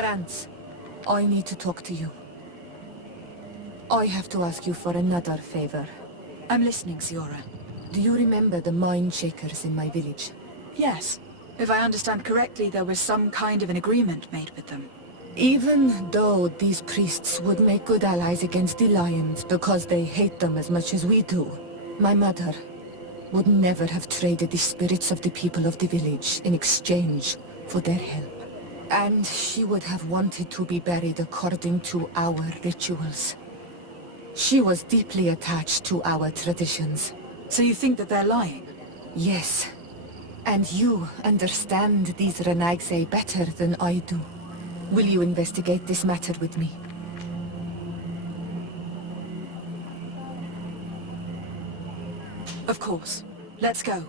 Terence, I need to talk to you. I have to ask you for another favor. I'm listening, Siora. Do you remember the mine shakers in my village? Yes. If I understand correctly, there was some kind of an agreement made with them. Even though these priests would make good allies against the lions because they hate them as much as we do, my mother would never have traded the spirits of the people of the village in exchange for their help. And she would have wanted to be buried according to our rituals. She was deeply attached to our traditions. So you think that they're lying? Yes. And you understand these Renagse better than I do. Will you investigate this matter with me? Of course. Let's go.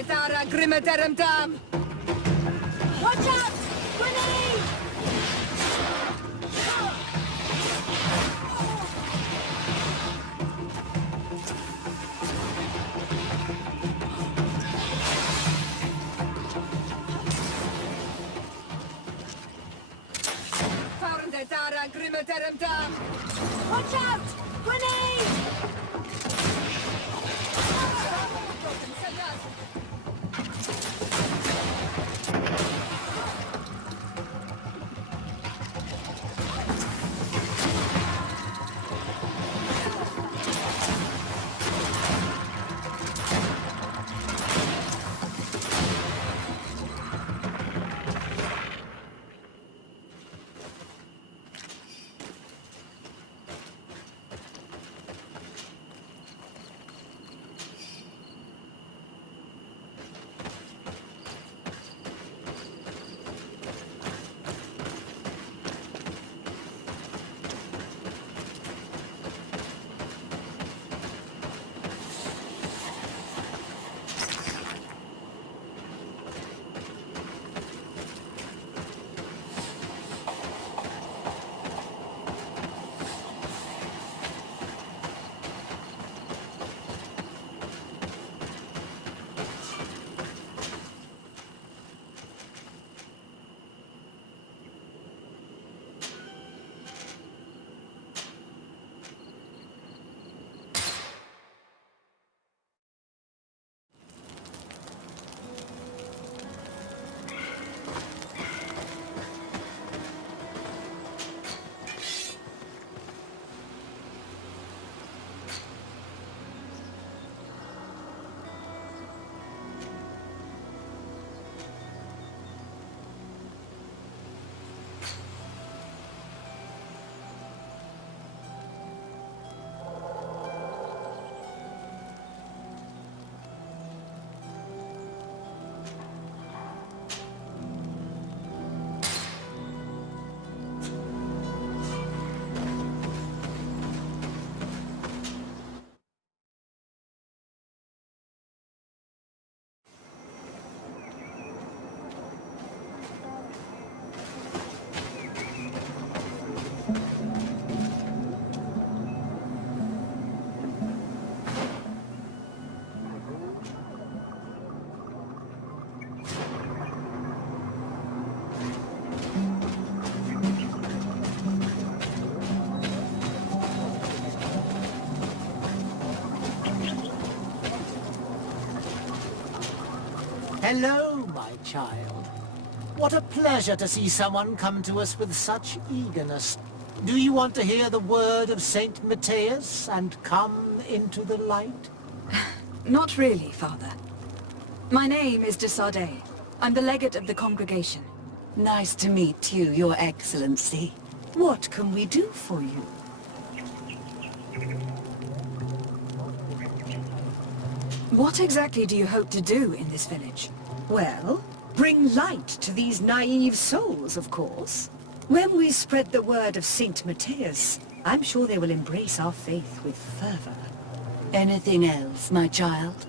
Watch out! Grenade! Watch out! Grenade! Hello, my child. What a pleasure to see someone come to us with such eagerness. Do you want to hear the word of Saint Matthias and come into the light? Not really, Father. My name is de Sardet. I'm the legate of the congregation. Nice to meet you, Your Excellency. What can we do for you? What exactly do you hope to do in this village? Well, bring light to these naive souls, of course. When we spread the word of Saint Matthias, I'm sure they will embrace our faith with fervor. Anything else, my child?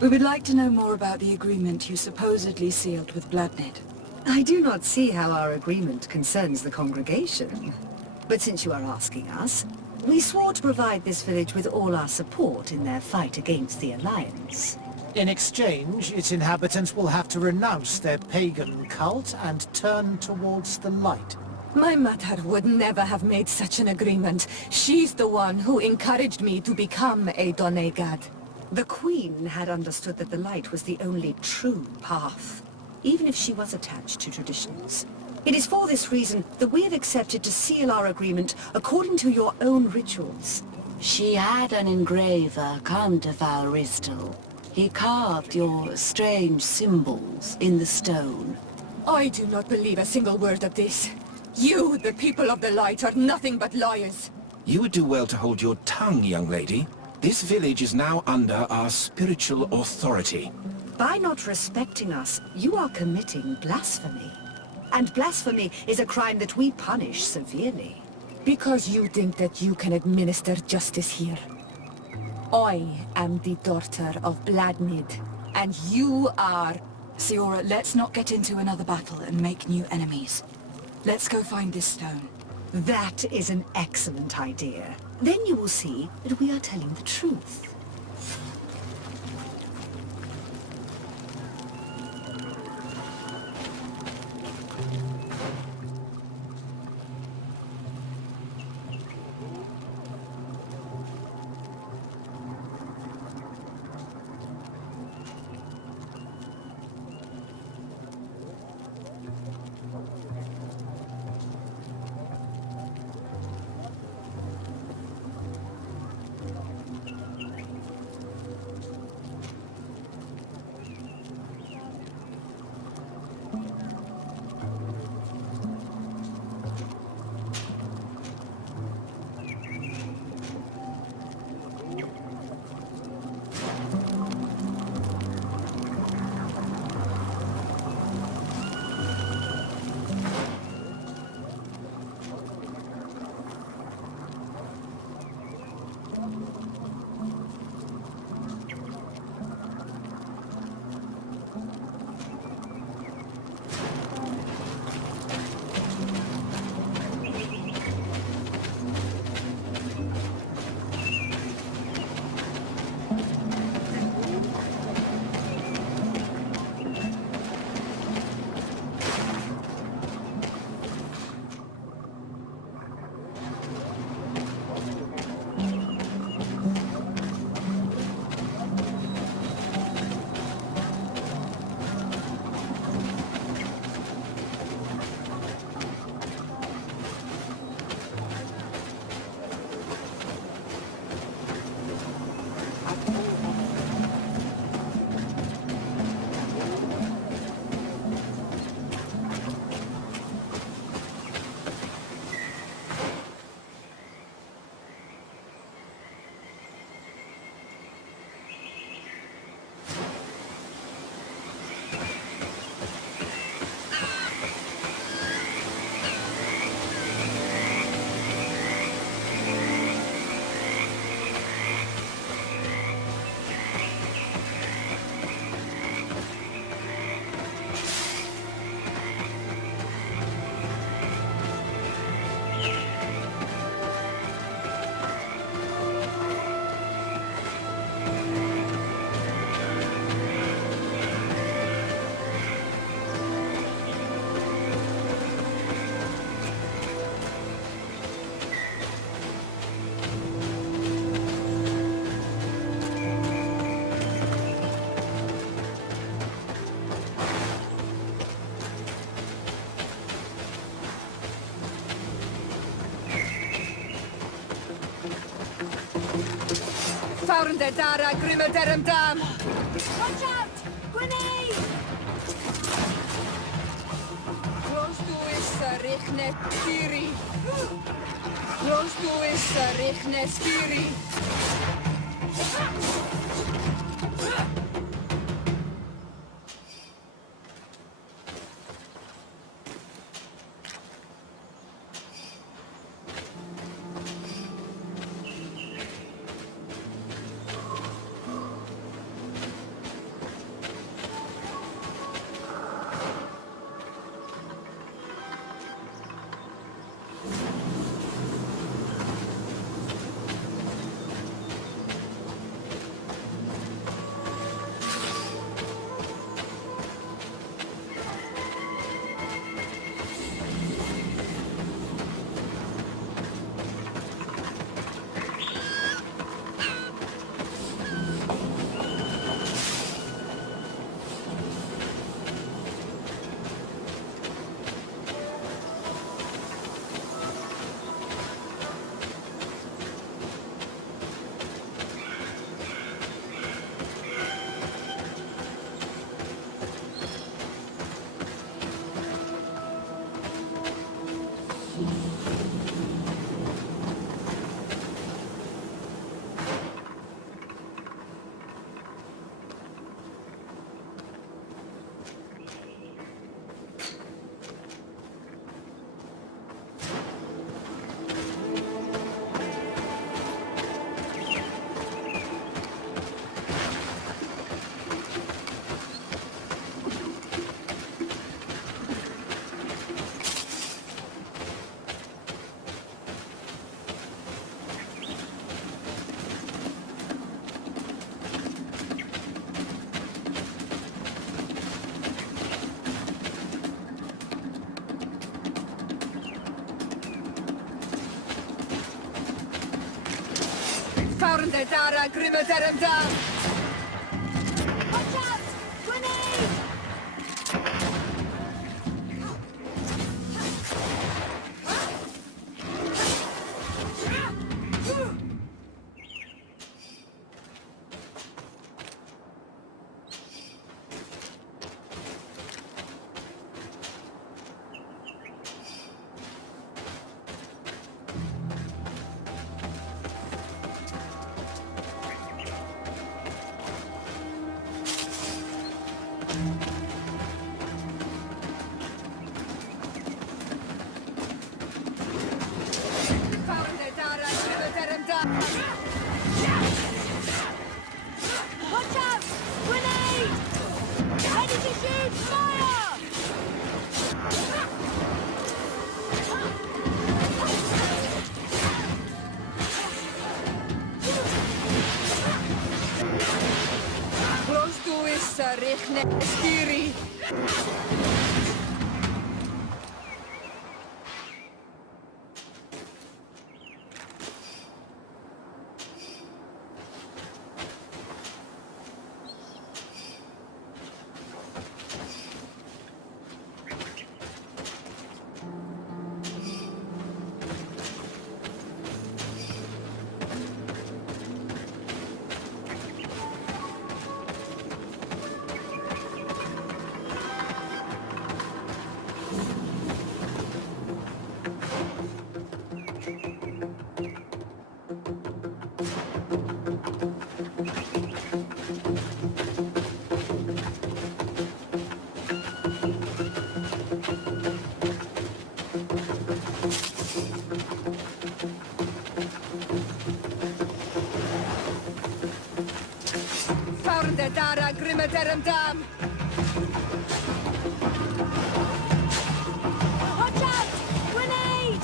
We would like to know more about the agreement you supposedly sealed with Bladnid. I do not see how our agreement concerns the congregation. But since you are asking us, we swore to provide this village with all our support in their fight against the Alliance. In exchange, its inhabitants will have to renounce their pagan cult and turn towards the light. My mother would never have made such an agreement. She's the one who encouraged me to become a Donegad. The Queen had understood that the light was the only true path, even if she was attached to traditions. It is for this reason that we have accepted to seal our agreement according to your own rituals. She had an engraver come to Valristal. He carved your strange symbols in the stone. I do not believe a single word of this. You, the people of the light, are nothing but liars. You would do well to hold your tongue, young lady. This village is now under our spiritual authority. By not respecting us, you are committing blasphemy. And blasphemy is a crime that we punish severely. Because you think that you can administer justice here. I am the daughter of Bladnid, and you are... Siora, let's not get into another battle and make new enemies. Let's go find this stone. That is an excellent idea. Then you will see that we are telling the truth. Found the Dara Grimaterum Dam! Watch out! Grenade! Close to is Richne Stiri. Close to is Richne Stiri. Found the Dara Grimaterum Dam! Watch out! Grenade! Found the Dara Grimaterum Dam! Watch out! Grenade! Ready to shoot! Fire! Close to is Richne Stiri. Found the Dara Grimaterum Dam! Watch out! Grenade!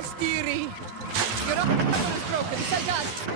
Stiri! You're up is broken, Sagat!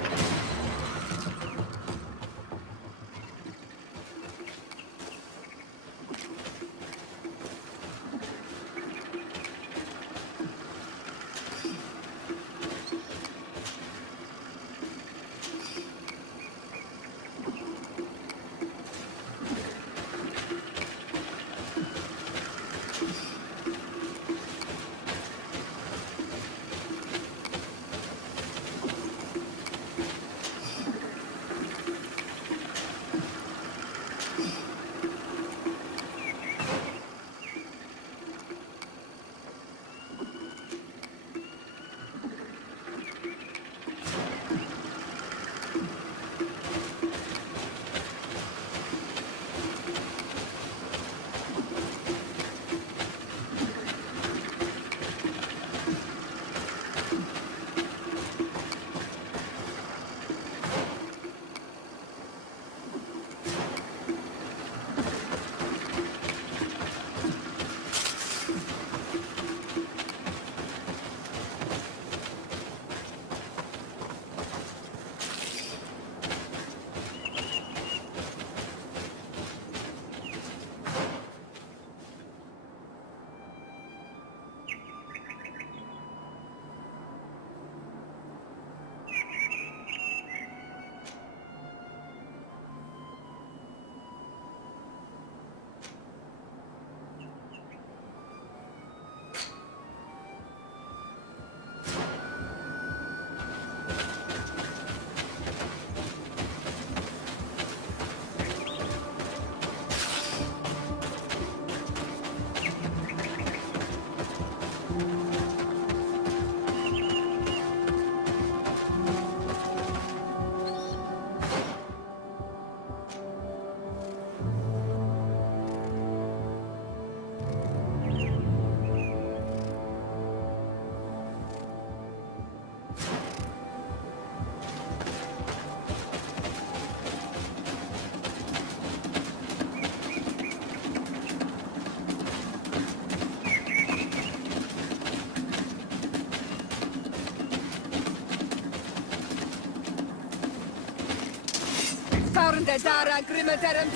Found the Dara Grimmetarum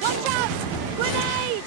Watch out! Grenade!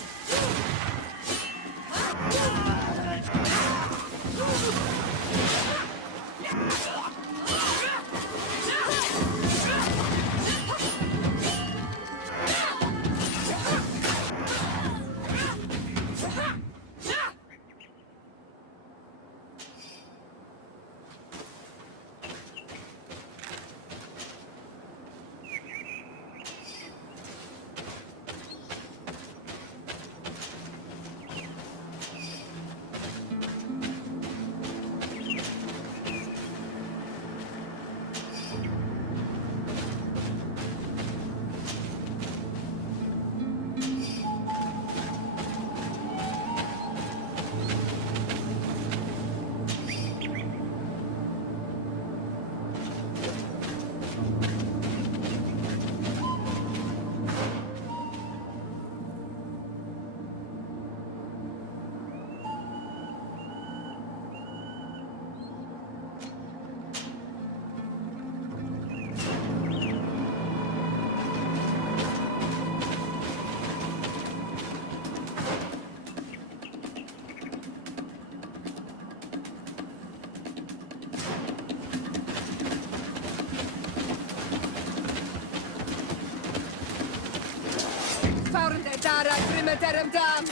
Found the Dara Grimmadarum Dam.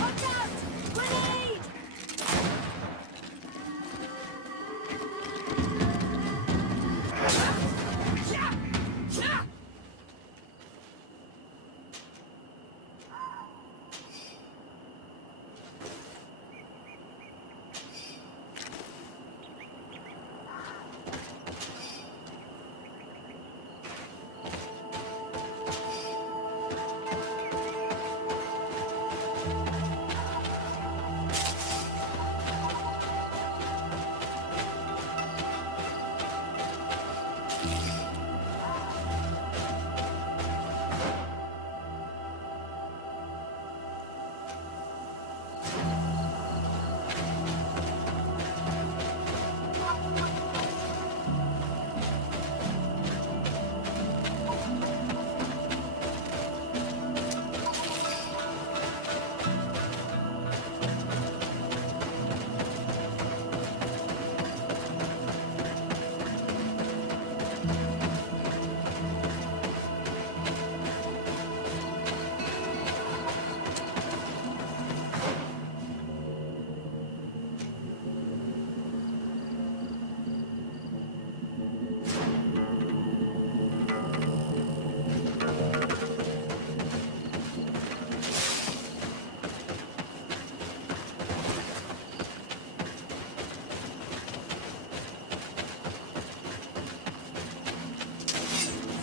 Watch out! Grenade!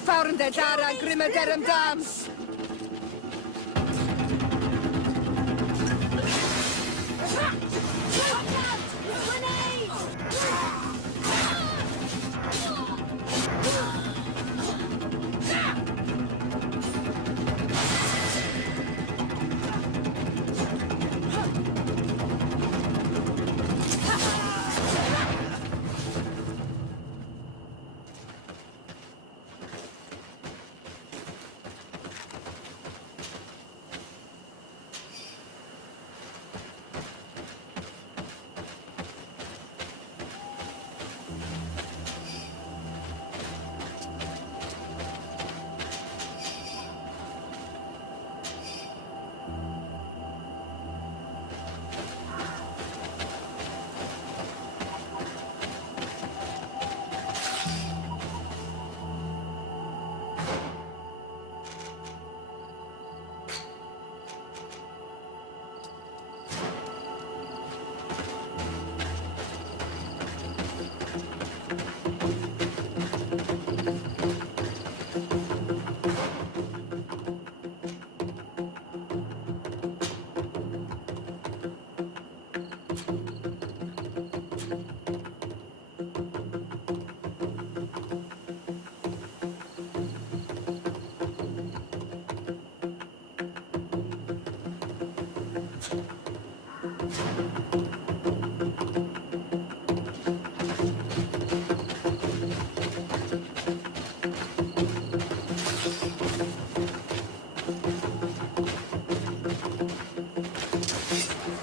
Found the Dara Grimmadarum Dam.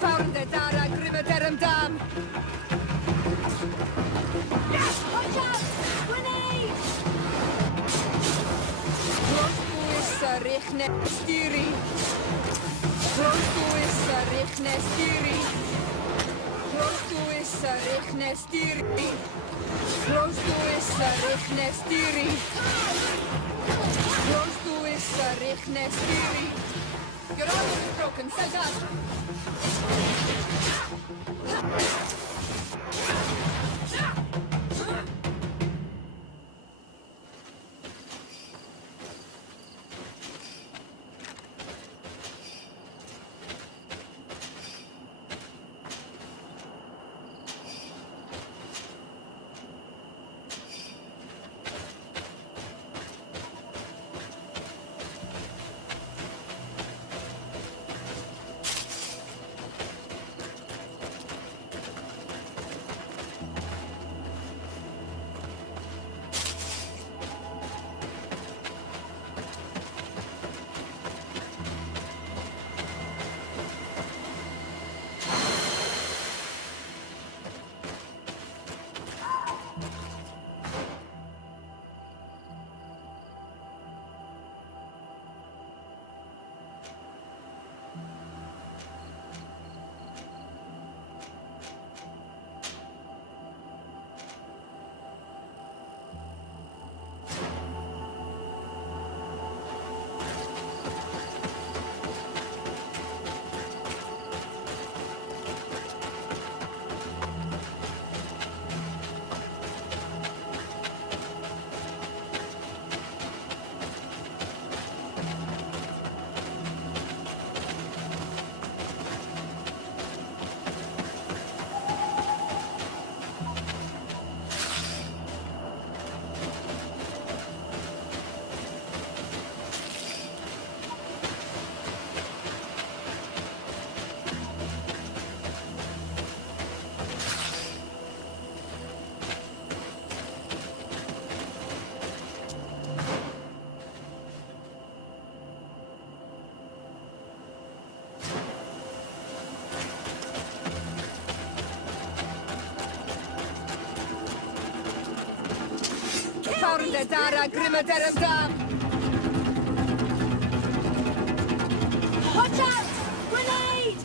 Found the Dara Grimmadarum Dam. Watch out! Grenade! Rechne stiri. Rechne stiri. Rechne stiri. Rechne stiri. Rechne stiri. Your arm is broken, soldat. Found Dara Grimaterum Dam! Watch out! Grenade!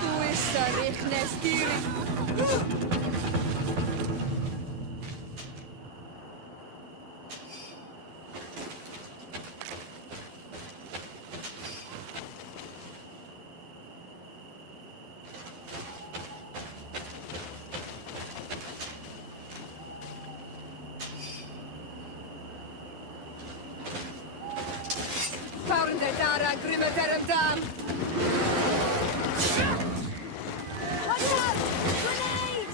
Tuissa Rechnes Found Dara Grimaterum Dam! Watch out! Grenade!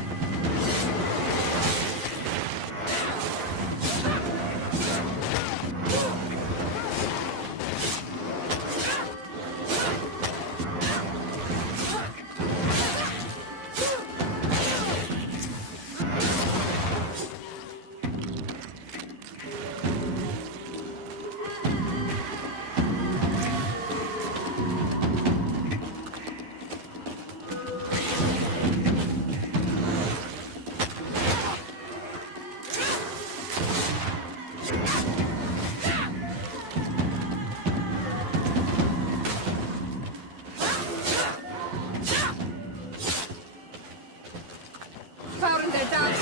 Found Dara!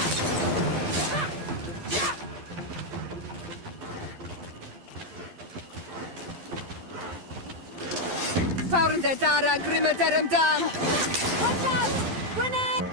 Found Dara Grimaterum Dam! Watch out! Grenade!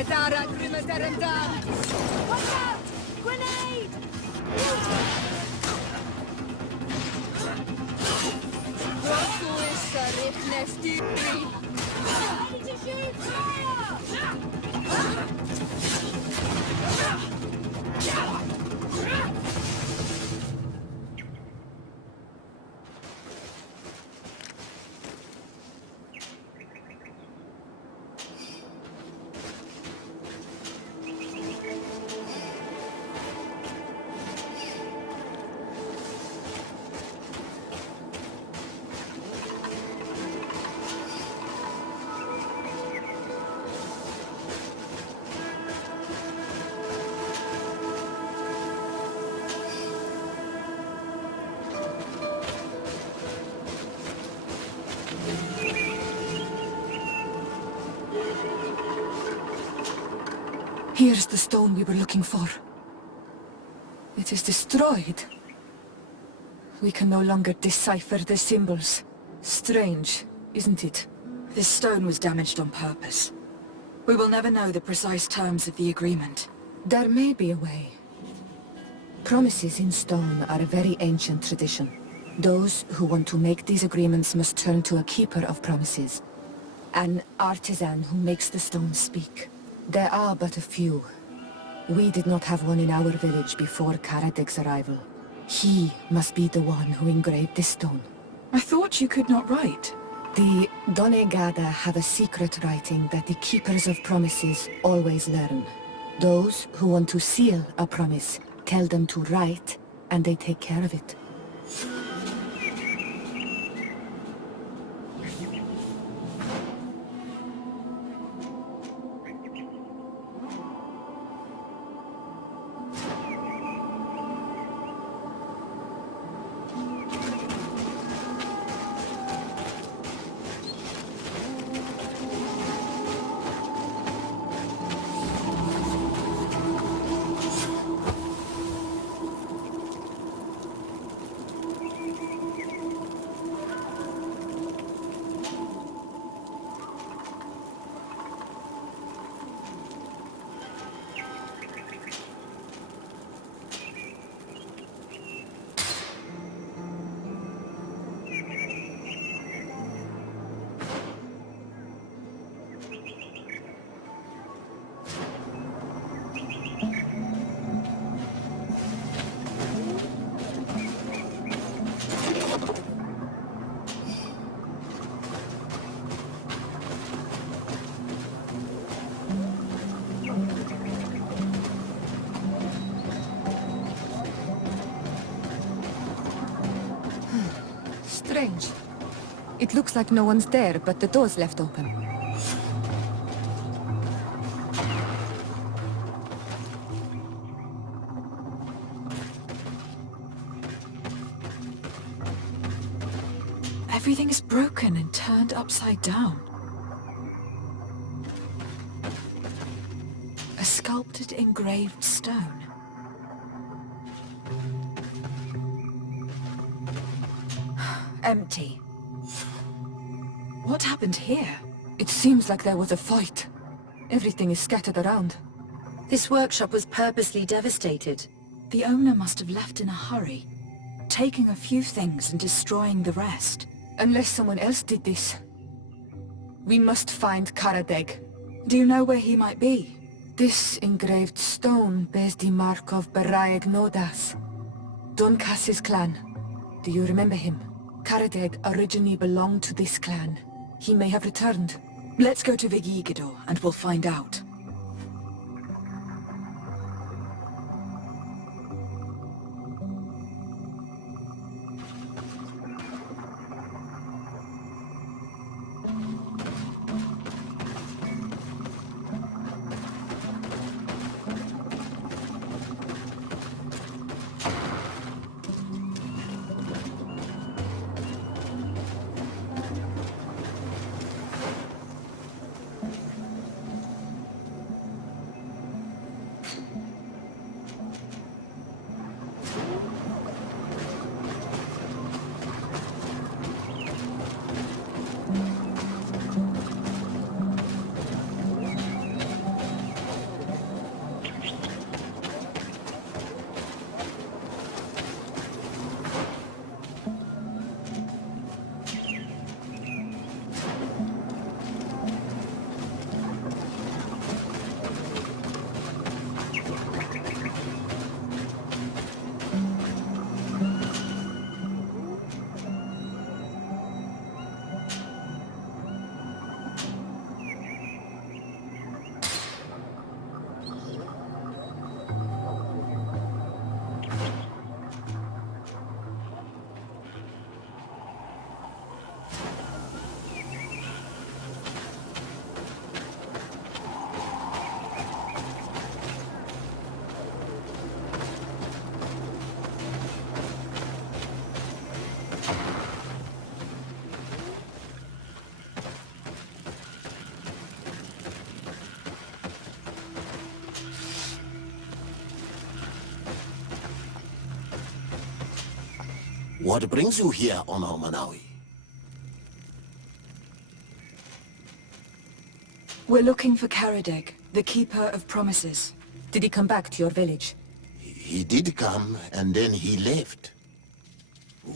Sedara Grimaderenda! Watch out! Grenade! Rosuissa Riknestiri! Ready to shoot! Fire! Here's the stone we were looking for. It is destroyed. We can no longer decipher the symbols. Strange, isn't it? This stone was damaged on purpose. We will never know the precise terms of the agreement. There may be a way. Promises in stone are a very ancient tradition. Those who want to make these agreements must turn to a keeper of promises. An artisan who makes the stones speak. There are but a few. We did not have one in our village before Karadeg's arrival. He must be the one who engraved this stone. I thought you could not write. The Donegada have a secret writing that the keepers of promises always learn. Those who want to seal a promise tell them to write, and they take care of it. Strange. It looks like no one's there, but the door's left open. Everything is broken and turned upside down. A sculpted engraved stone. Empty. What happened here? It seems like there was a fight. Everything is scattered around. This workshop was purposely devastated. The owner must have left in a hurry, taking a few things and destroying the rest. Unless someone else did this. We must find Karadeg. Do you know where he might be? This engraved stone bears the mark of Baraeg Nodas, Doncass's clan. Do you remember him? Karadeg originally belonged to this clan. He may have returned. Let's go to Vigigidor and we'll find out. What brings you here on Manawi? We're looking for Karadeg, the Keeper of Promises. Did he come back to your village? He did come, and then he left.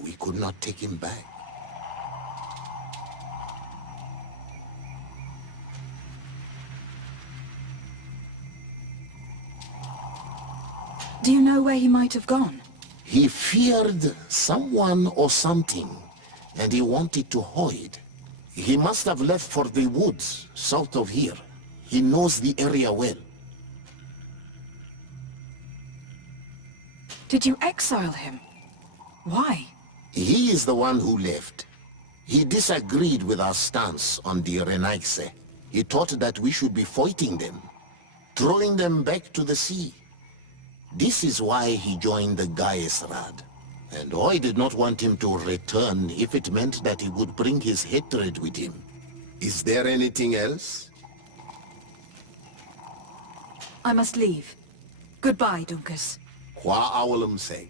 We could not take him back. Do you know where he might have gone? He feared someone or something, and he wanted to hide. He must have left for the woods, south of here. He knows the area well. Did you exile him? Why? He is the one who left. He disagreed with our stance on the Renaise. He thought that we should be fighting them, throwing them back to the sea. This is why he joined the Gaesrad. And I did not want him to return if it meant that he would bring his hatred with him. Is there anything else? I must leave. Goodbye, Dunkus. Qua awalum seg.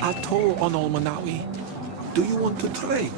Atoll on Manawi. Do you want to trade?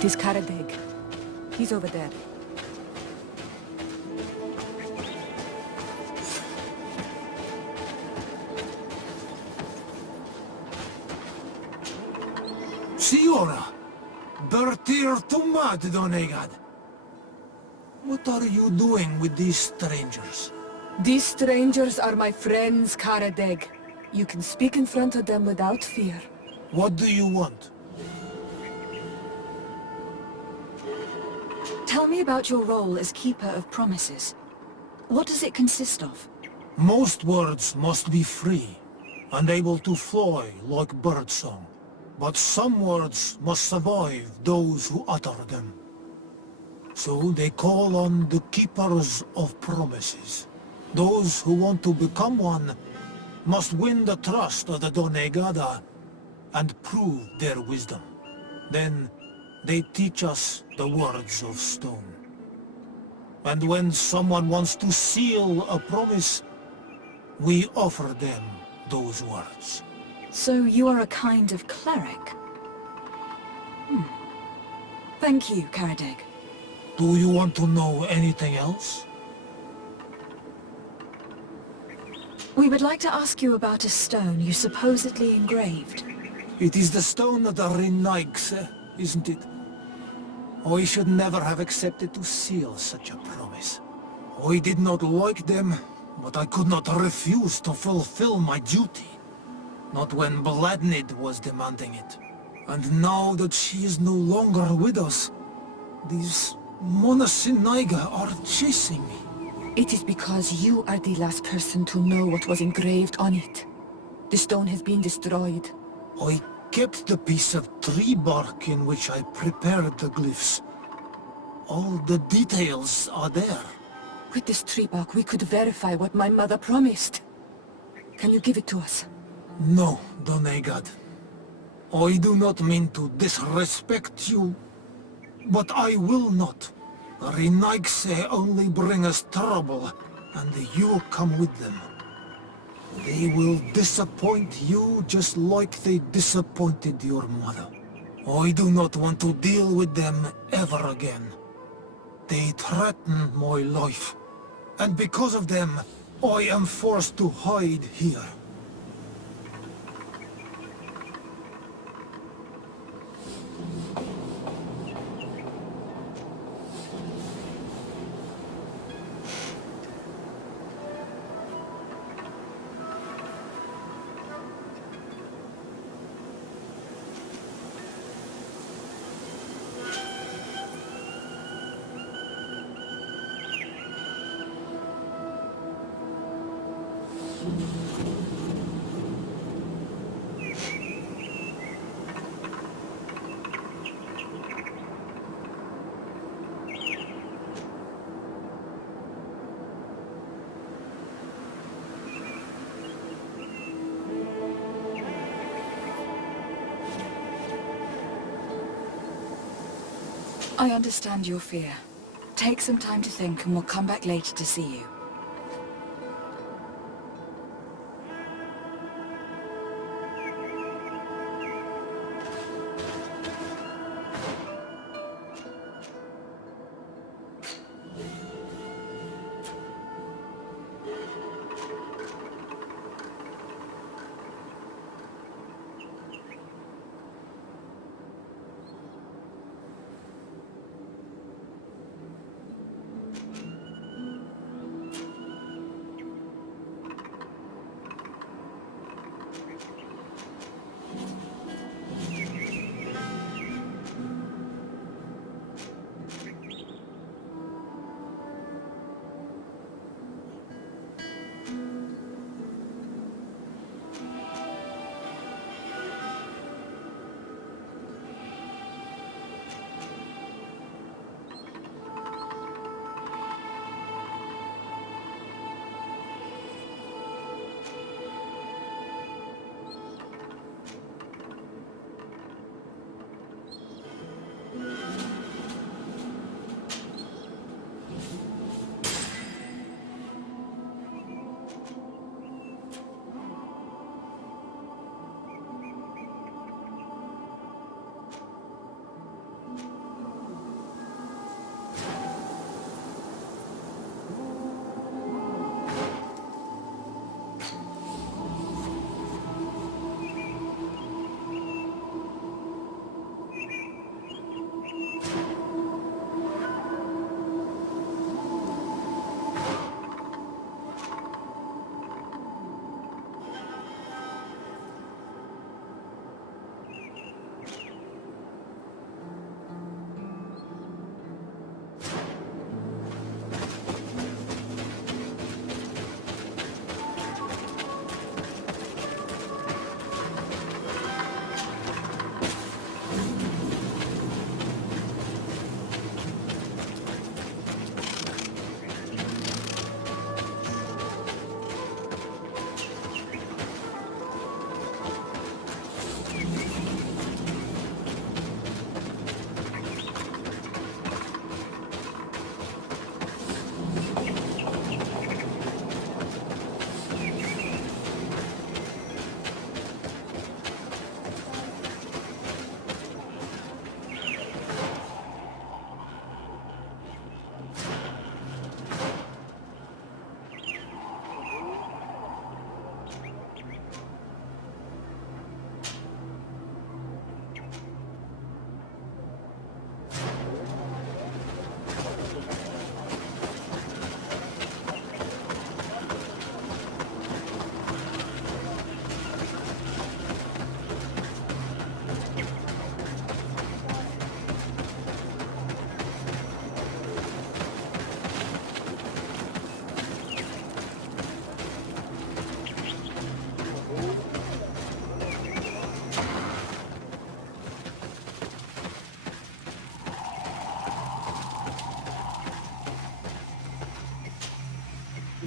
It is Karadeg. He's over there. Signora! Bertir Tumad, Donegad! What are you doing with these strangers? These strangers are my friends, Karadeg. You can speak in front of them without fear. What do you want? Tell me about your role as Keeper of Promises. What does it consist of? Most words must be free, and able to fly like birdsong. But some words must survive those who utter them. So they call on the Keepers of Promises. Those who want to become one must win the trust of the Donegada and prove their wisdom. Then they teach us the words of stone. And when someone wants to seal a promise, we offer them those words. So you are a kind of cleric? Thank you, Karadeg. Do you want to know anything else? We would like to ask you about a stone you supposedly engraved. It is the stone of the Renaigse, isn't it? I should never have accepted to seal such a promise. I did not like them, but I could not refuse to fulfill my duty. Not when Bladnid was demanding it. And now that she is no longer with us, these Monasinaiga are chasing me. It is because you are the last person to know what was engraved on it. The stone has been destroyed. I kept the piece of tree bark in which I prepared the glyphs. All the details are there. With this tree bark, we could verify what my mother promised. Can you give it to us? No, Donegad. I do not mean to disrespect you, but I will not. Renaigse only bring us trouble, and you come with them. They will disappoint you just like they disappointed your mother. I do not want to deal with them ever again. They threaten my life, and because of them, I am forced to hide here. I understand your fear. Take some time to think and we'll come back later to see you.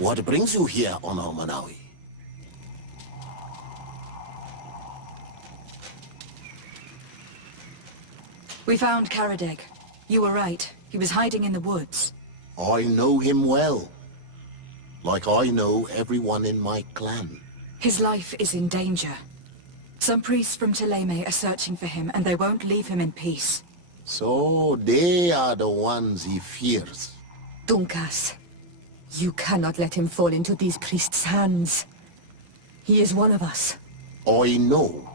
What brings you here, Honor Manawi? We found Karadeg. You were right. He was hiding in the woods. I know him well. Like I know everyone in my clan. His life is in danger. Some priests from Thélème are searching for him, and they won't leave him in peace. So they are the ones he fears. Dunkas, you cannot let him fall into these priests' hands. He is one of us. I know,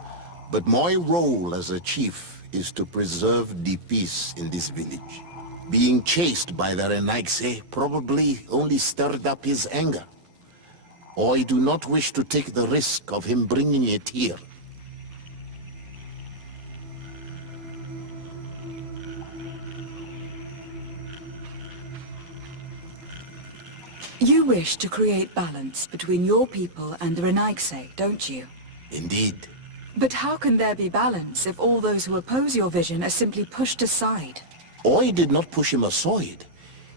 but my role as a chief is to preserve the peace in this village. Being chased by the Renaigse probably only stirred up his anger. I do not wish to take the risk of him bringing it here. You wish to create balance between your people and the Renaigse, don't you? Indeed. But how can there be balance if all those who oppose your vision are simply pushed aside? I did not push him aside.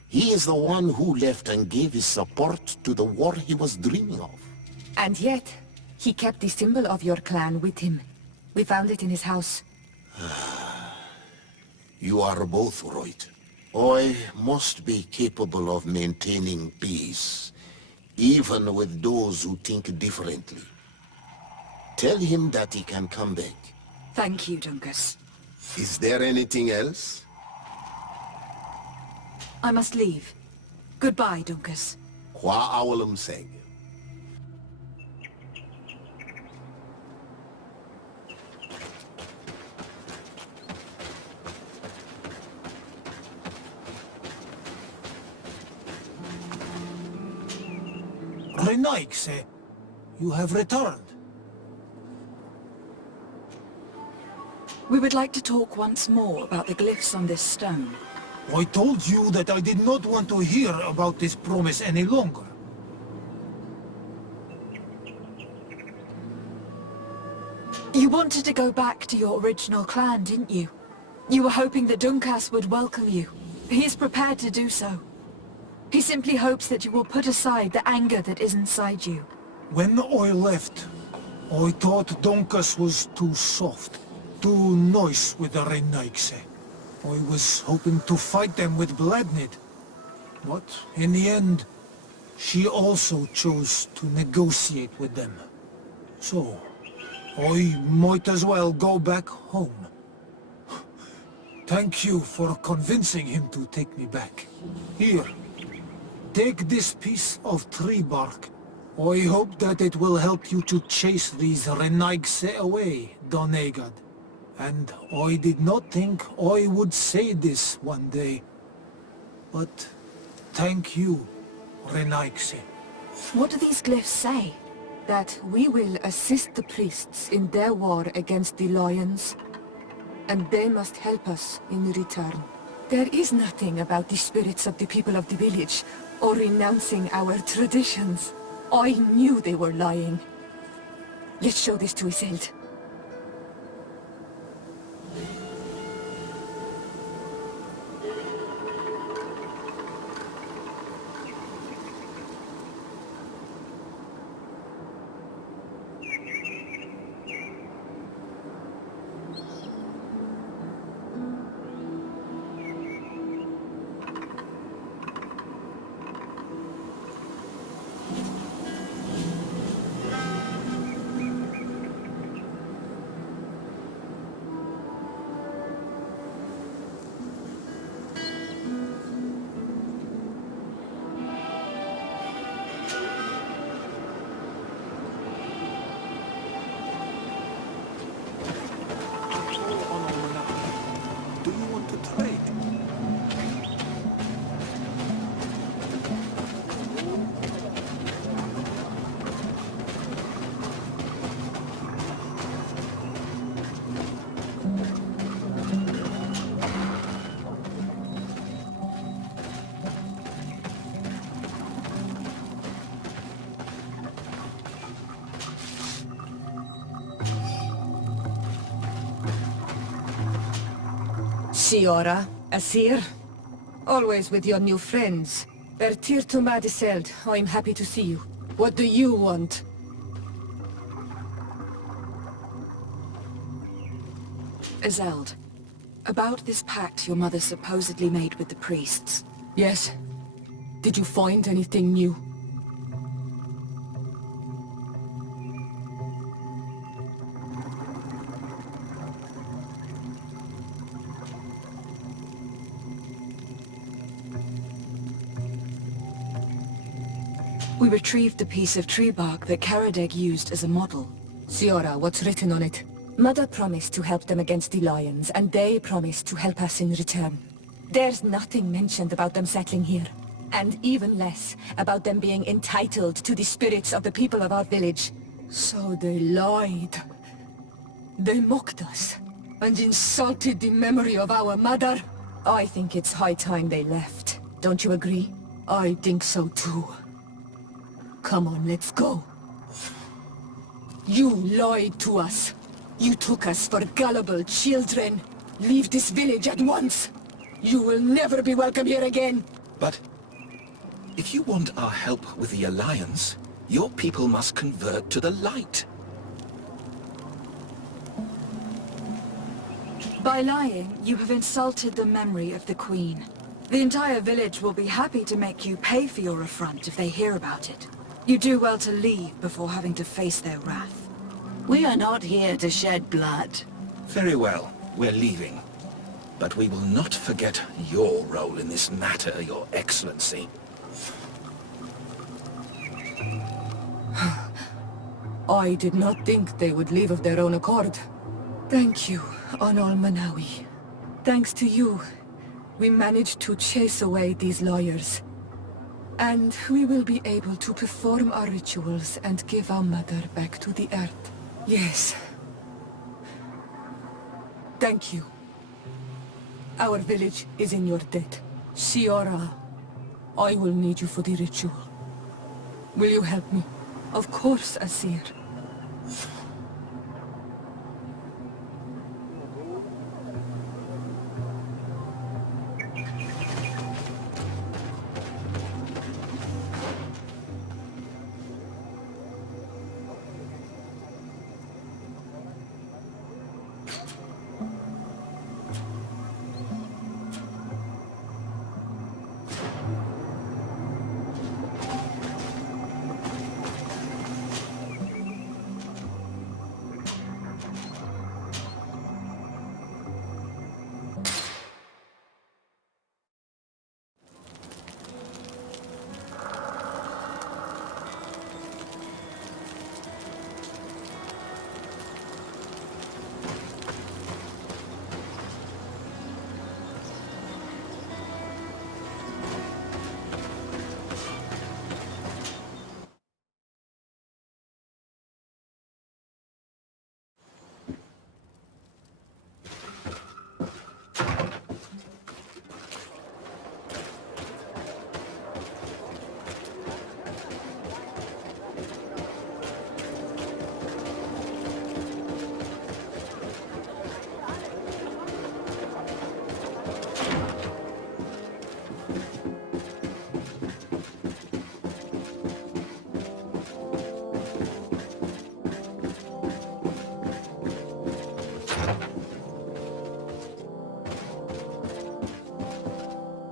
He is the one who left and gave his support to the war he was dreaming of. And yet, he kept the symbol of your clan with him. We found it in his house. You are both right. I must be capable of maintaining peace, even with those who think differently. Tell him that he can come back. Thank you, Dunkas. Is there anything else? I must leave. Goodbye, Dunkas. Qua awalum seg. Renaigse, you have returned. We would like to talk once more about the glyphs on this stone. I told you that I did not want to hear about this promise any longer. You wanted to go back to your original clan, didn't you? You were hoping that Dunkas would welcome you. He is prepared to do so. He simply hopes that you will put aside the anger that is inside you. When I left, I thought Dunkas was too soft, too nice with the Renaigse. I was hoping to fight them with Bladnid. But in the end, she also chose to negotiate with them. So, I might as well go back home. Thank you for convincing him to take me back. Here, take this piece of tree bark. I hope that it will help you to chase these Renaigse away, Donegad. And I did not think I would say this one day. But thank you, Renaigse. What do these glyphs say? That we will assist the priests in their war against the lions, and they must help us in return. There is nothing about the spirits of the people of the village, or renouncing our traditions. I knew they were lying. Let's show this to Iselt. Do you want to trade? Shiora, Asir, always with your new friends. Bertir to Madiseld, I'm happy to see you. What do you want? Azeld, about this pact your mother supposedly made with the priests. Yes. Did you find anything new? We retrieved the piece of tree bark that Karadeg used as a model. Siora, what's written on it? Mother promised to help them against the lions, and they promised to help us in return. There's nothing mentioned about them settling here. And even less about them being entitled to the spirits of the people of our village. So they lied. They mocked us, and insulted the memory of our mother. I think it's high time they left. Don't you agree? I think so too. Come on, let's go. You lied to us. You took us for gullible children. Leave this village at once. You will never be welcome here again. But if you want our help with the Alliance, your people must convert to the light. By lying, you have insulted the memory of the Queen. The entire village will be happy to make you pay for your affront if they hear about it. You do well to leave before having to face their wrath. We are not here to shed blood. Very well, we're leaving. But we will not forget your role in this matter, Your Excellency. I did not think they would leave of their own accord. Thank you, Onol Manawi. Thanks to you, we managed to chase away these lawyers. And we will be able to perform our rituals and give our mother back to the earth. Yes. Thank you. Our village is in your debt. Siora, I will need you for the ritual. Will you help me? Of course, Asir.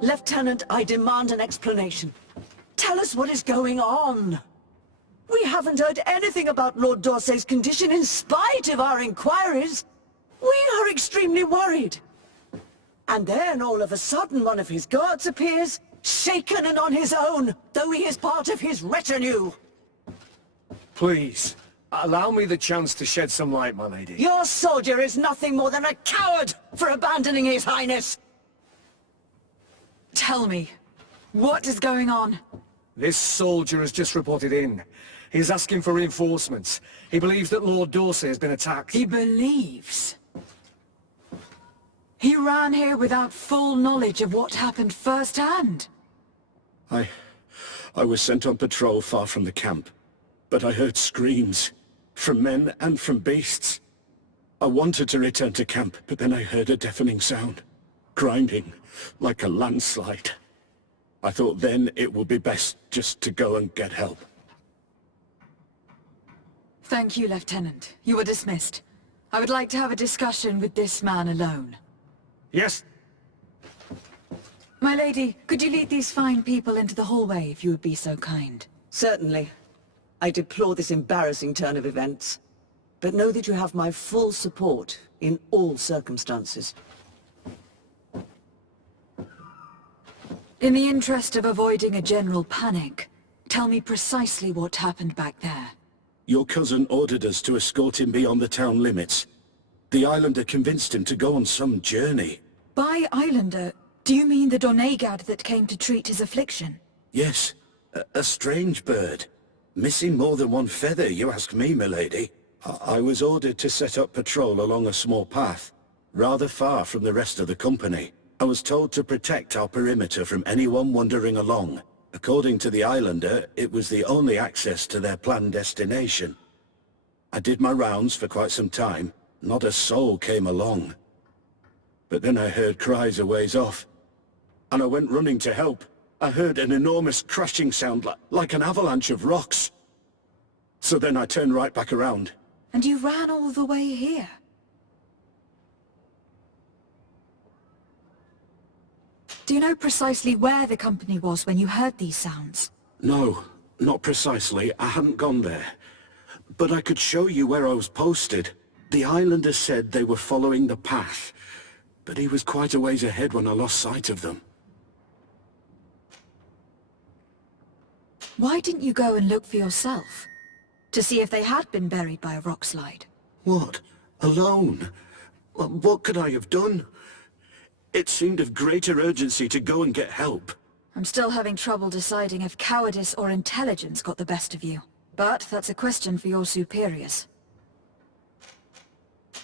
Lieutenant, I demand an explanation. Tell us what is going on. We haven't heard anything about Lord Dorsey's condition in spite of our inquiries. We are extremely worried. And then all of a sudden one of his guards appears, shaken and on his own, though he is part of his retinue. Please, allow me the chance to shed some light, my lady. Your soldier is nothing more than a coward for abandoning his highness. Tell me, what is going on? This soldier has just reported in. He's asking for reinforcements. He believes that Lord Dorsey has been attacked. He believes? He ran here without full knowledge of what happened firsthand. I was sent on patrol far from the camp, but I heard screams, from men and from beasts. I wanted to return to camp, but then I heard a deafening sound, grinding like a landslide. I thought then it would be best just to go and get help. Thank you, Lieutenant. You are dismissed. I would like to have a discussion with this man alone. Yes. My lady, could you lead these fine people into the hallway if you would be so kind? Certainly. I deplore this embarrassing turn of events. But know that you have my full support in all circumstances. In the interest of avoiding a general panic, tell me precisely what happened back there. Your cousin ordered us to escort him beyond the town limits. The islander convinced him to go on some journey. By islander, do you mean the Donegad that came to treat his affliction? Yes, a strange bird. Missing more than one feather, you ask me, milady. I was ordered to set up patrol along a small path, rather far from the rest of the company. I was told to protect our perimeter from anyone wandering along. According to the islander, it was the only access to their planned destination. I did my rounds for quite some time. Not a soul came along. But then I heard cries a ways off, and I went running to help. I heard an enormous crashing sound like an avalanche of rocks. So then I turned right back around. And you ran all the way here? Do you know precisely where the company was when you heard these sounds? No, not precisely. I hadn't gone there. But I could show you where I was posted. The islander said they were following the path, but he was quite a ways ahead when I lost sight of them. Why didn't you go and look for yourself? To see if they had been buried by a rock slide? What? Alone? What could I have done? It seemed of greater urgency to go and get help. I'm still having trouble deciding if cowardice or intelligence got the best of you. But that's a question for your superiors.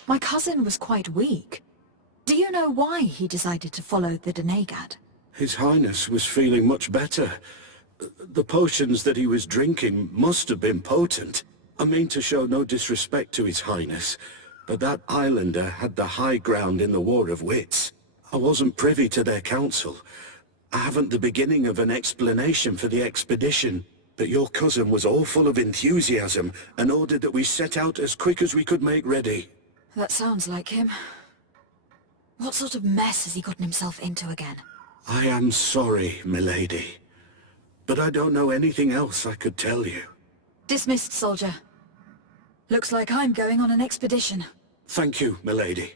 My cousin was quite weak. Do you know why he decided to follow the Donegad? His Highness was feeling much better. The potions that he was drinking must have been potent. I mean to show no disrespect to His Highness, but that islander had the high ground in the War of Wits. I wasn't privy to their counsel. I haven't the beginning of an explanation for the expedition, but your cousin was all full of enthusiasm and ordered that we set out as quick as we could make ready. That sounds like him. What sort of mess has he gotten himself into again? I am sorry, milady, but I don't know anything else I could tell you. Dismissed, soldier. Looks like I'm going on an expedition. Thank you, milady.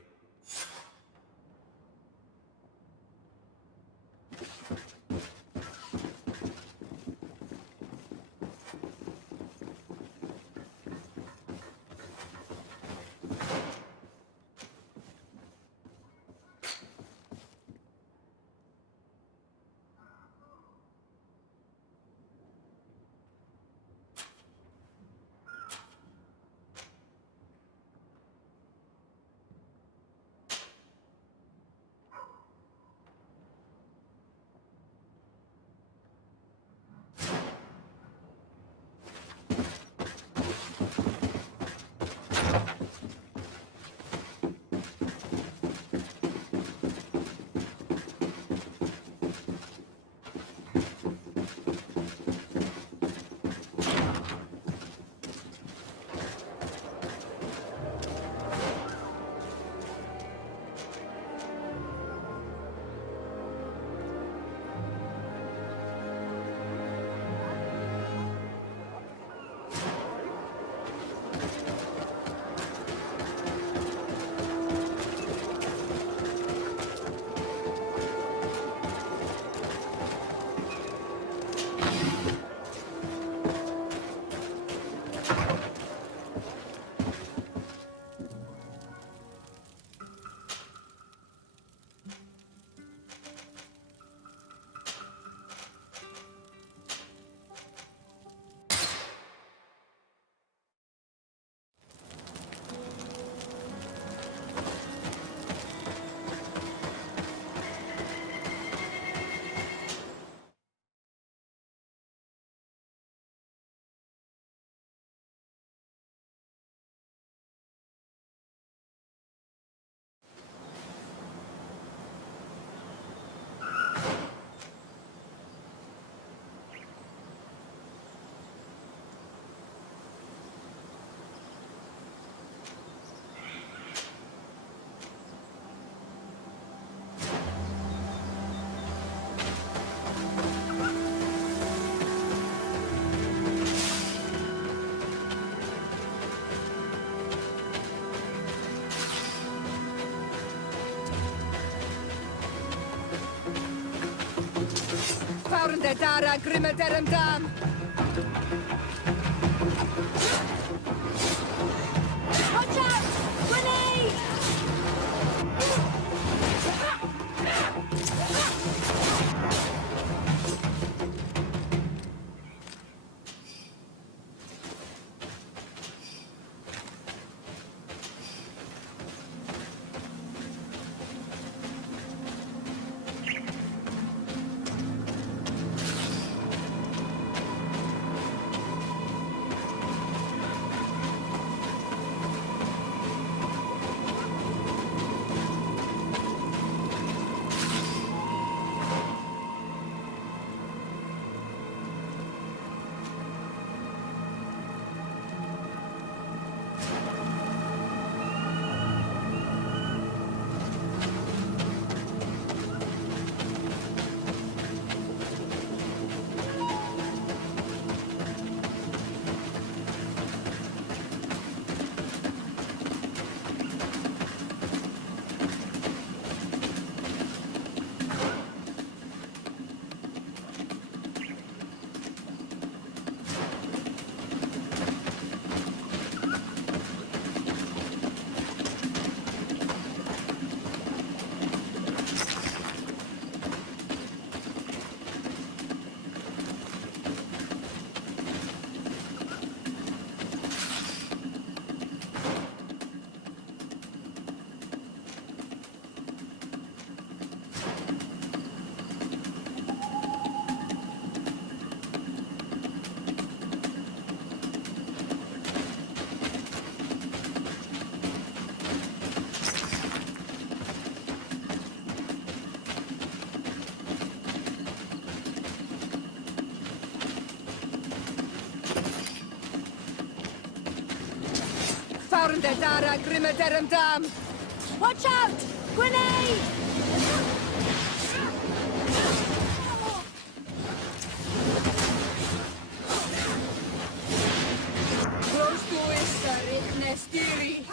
Fauren der Dara, grimme derem Dam. Watch out! Grenade! Fauren der Dara, grimme derem Dam. Watch out! Grenade! Close to esta Rignestiri.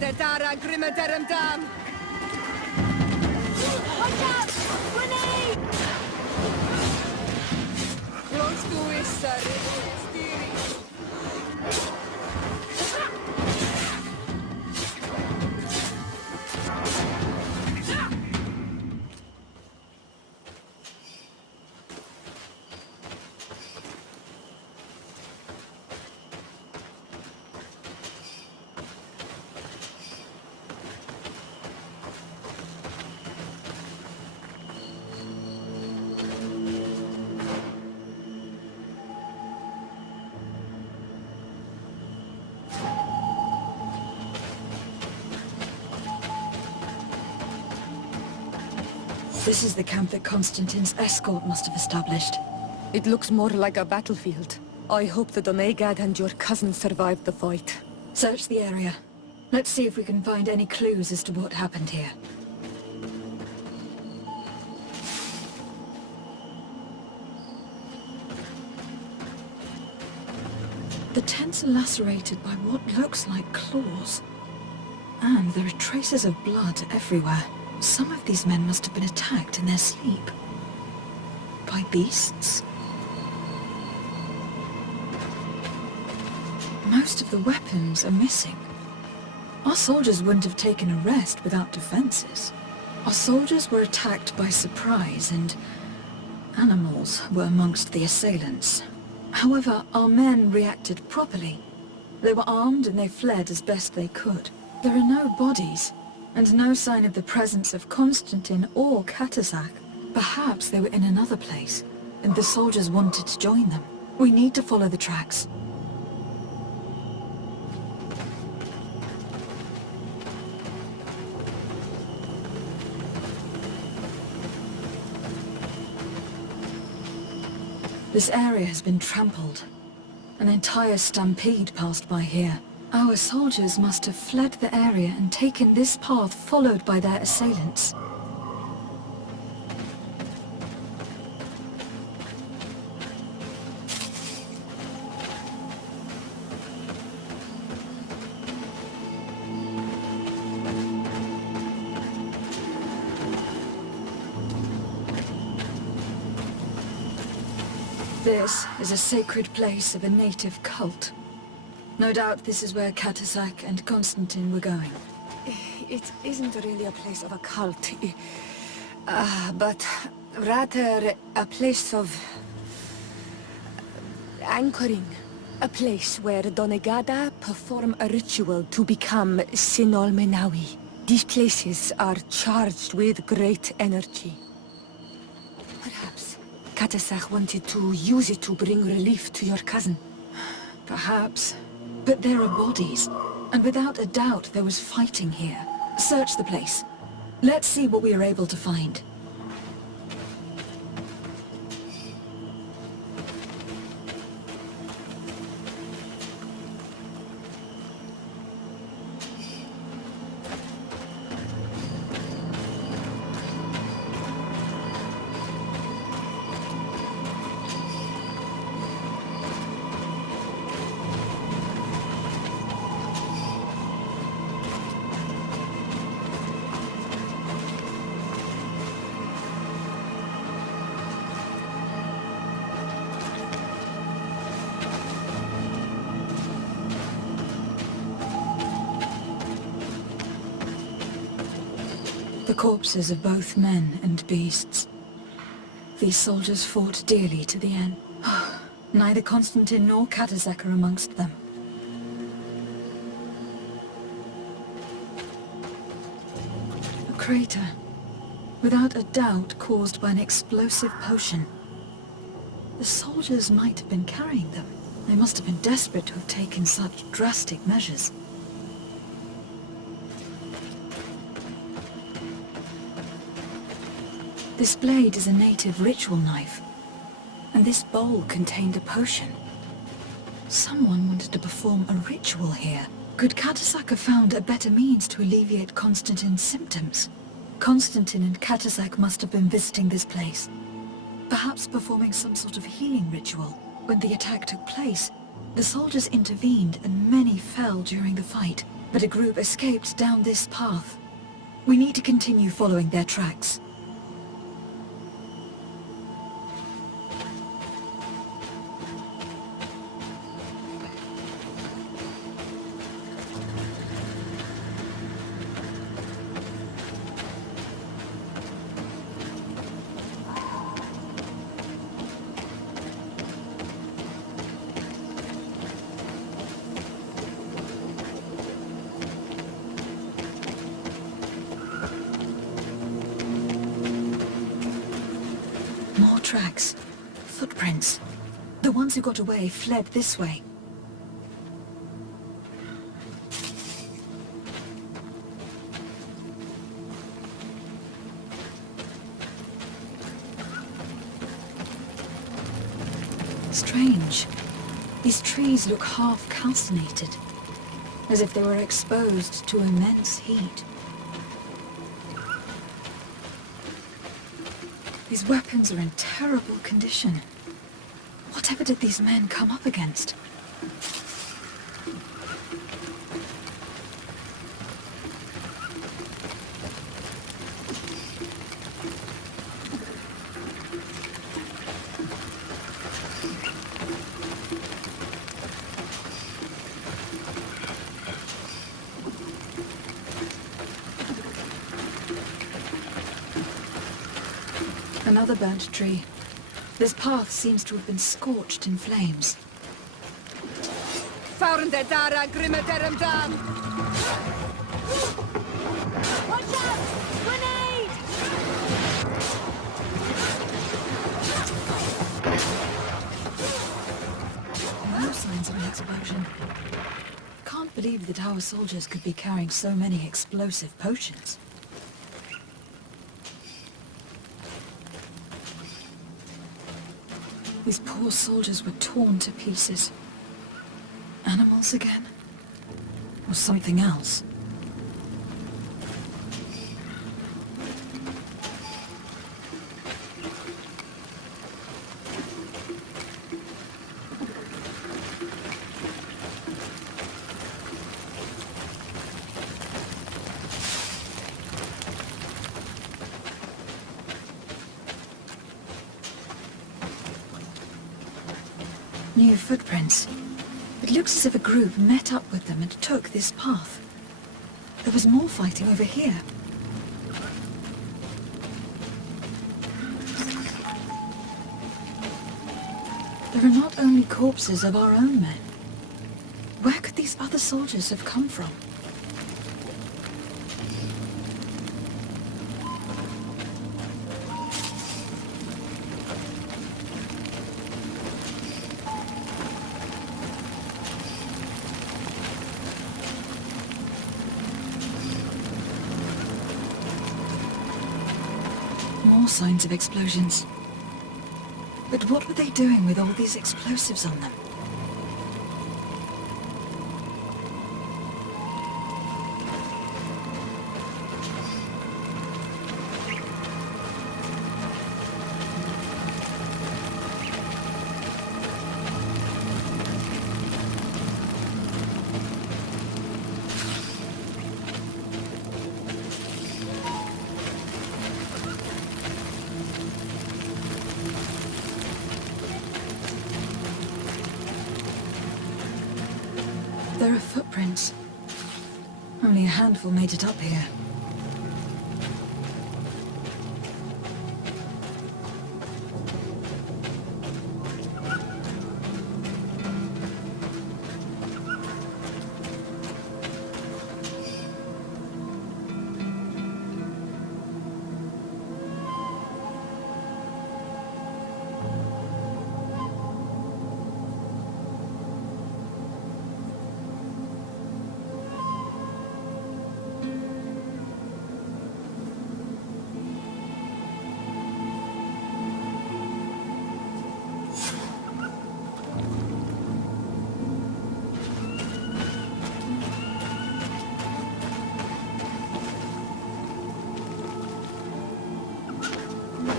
Der Dara Grimmerderem Dam! Watch out! Grenade! Close to Issa, Stiri. This is the camp that Constantine's escort must have established. It looks more like a battlefield. I hope that Onegad and your cousin survived the fight. Search the area. Let's see if we can find any clues as to what happened here. The tents are lacerated by what looks like claws. And there are traces of blood everywhere. Some of these men must have been attacked in their sleep. By beasts? Most of the weapons are missing. Our soldiers wouldn't have taken a rest without defenses. Our soldiers were attacked by surprise, and animals were amongst the assailants. However, our men reacted properly. They were armed and they fled as best they could. There are no bodies, and no sign of the presence of Constantine or Katasak. Perhaps they were in another place, and the soldiers wanted to join them. We need to follow the tracks. This area has been trampled. An entire stampede passed by here. Our soldiers must have fled the area and taken this path followed by their assailants. This is a sacred place of a native cult. No doubt this is where Katasak and Constantine were going. It isn't really a place of a cult, but rather a place of anchoring. A place where Donegada perform a ritual to become Sinol Menawi. These places are charged with great energy. Perhaps Katasak wanted to use it to bring relief to your cousin. Perhaps. But there are bodies, and without a doubt there was fighting here. Search the place. Let's see what we are able to find. The corpses of both men and beasts. These soldiers fought dearly to the end. Neither Constantine nor Katasak are amongst them. A crater, without a doubt caused by an explosive potion. The soldiers might have been carrying them. They must have been desperate to have taken such drastic measures. This blade is a native ritual knife, and this bowl contained a potion. Someone wanted to perform a ritual here. Could Katasak have found a better means to alleviate Constantine's symptoms? Constantine and Katasak must have been visiting this place, perhaps performing some sort of healing ritual. When the attack took place, the soldiers intervened and many fell during the fight. but a group escaped down this path. We need to continue following their tracks. More tracks. Footprints. The ones who got away fled this way. Strange. These trees look half calcinated, as if they were exposed to immense heat. These weapons are in terrible condition. Whatever did these men come up against? Another burnt tree. This path seems to have been scorched in flames. Found the Dara Grimmederum Dam! Watch out! Grenade! No signs of an explosion. Can't believe that our soldiers could be carrying so many explosive potions. These poor soldiers were torn to pieces. Animals again? Or something else? New footprints. It looks as if a group met up with them and took this path. There was more fighting over here. There are not only corpses of our own men. Where could these other soldiers have come from? Signs of explosions. But what were they doing with all these explosives on them? There are footprints. Only a handful made it up here.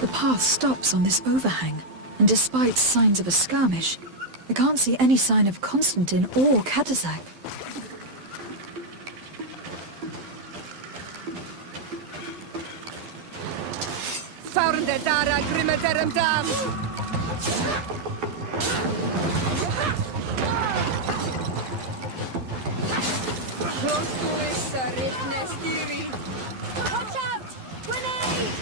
The path stops on this overhang, and despite signs of a skirmish, I can't see any sign of Konstantin or Katazak. Found the Dara Grimmaterum Dam! Watch out! Grenade!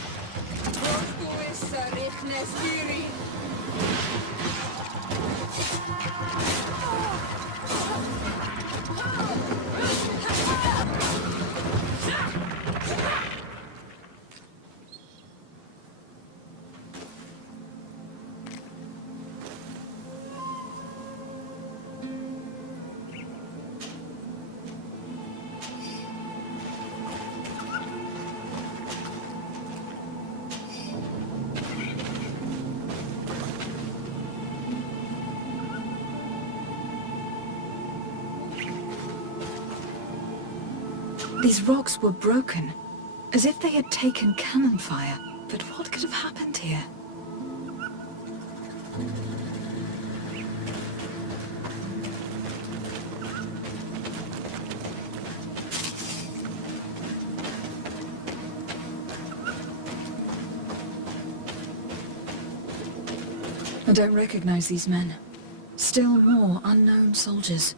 These rocks were broken, as if they had taken cannon fire. But what could have happened here? I don't recognize these men. Still more unknown soldiers.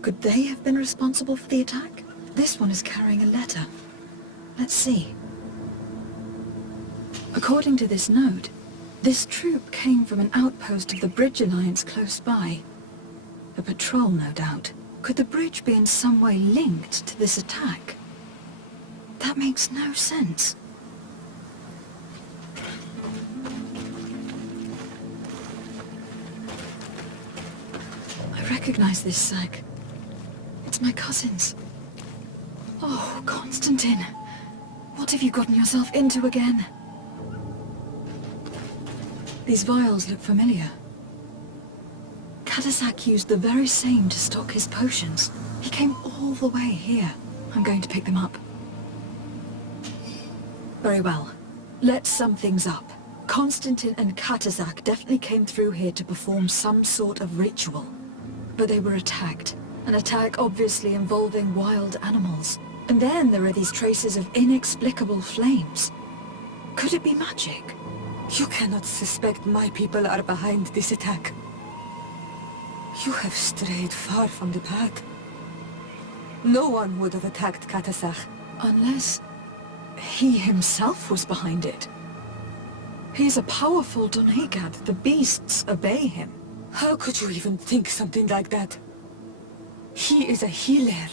Could they have been responsible for the attack? This one is carrying a letter. Let's see. According to this note, this troop came from an outpost of the Bridge Alliance close by. A patrol, no doubt. Could the bridge be in some way linked to this attack? That makes no sense. I recognize this sack. It's my cousin's. Oh, Constantine. What have you gotten yourself into again? These vials look familiar. Katasak used the very same to stock his potions. He came all the way here. I'm going to pick them up. Very well. Let's sum things up. Constantine and Katasak definitely came through here to perform some sort of ritual. But they were attacked. An attack obviously involving wild animals. And then there are these traces of inexplicable flames. Could it be magic? You cannot suspect my people are behind this attack. You have strayed far from the path. No one would have attacked Katasak. Unless he himself was behind it. He's a powerful Donegad. The beasts obey him. How could you even think something like that? He is a healer.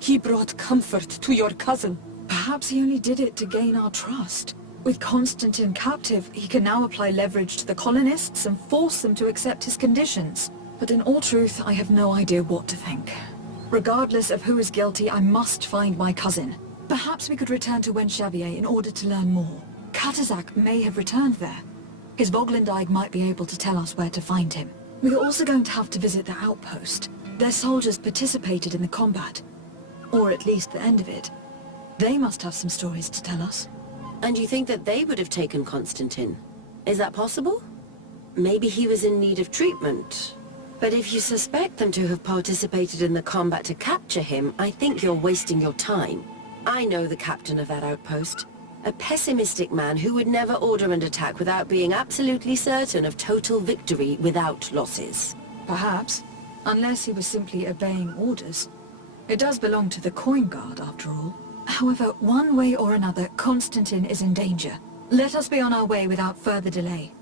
He brought comfort to your cousin. Perhaps he only did it to gain our trust. With Constantine captive, he can now apply leverage to the colonists and force them to accept his conditions. But in all truth, I have no idea what to think. Regardless of who is guilty, I must find my cousin. Perhaps we could return to Xavier in order to learn more. Katazak may have returned there. His Voglindaig might be able to tell us where to find him. We're also going to have to visit the outpost. Their soldiers participated in the combat. Or at least the end of it. They must have some stories to tell us. And you think that they would have taken Constantine? Is that possible? Maybe he was in need of treatment. But if you suspect them to have participated in the combat to capture him, I think you're wasting your time. I know the captain of that outpost. A pessimistic man who would never order an attack without being absolutely certain of total victory without losses. Perhaps. Unless he was simply obeying orders. It does belong to the Coin Guard, after all. However, one way or another, Constantine is in danger. Let us be on our way without further delay.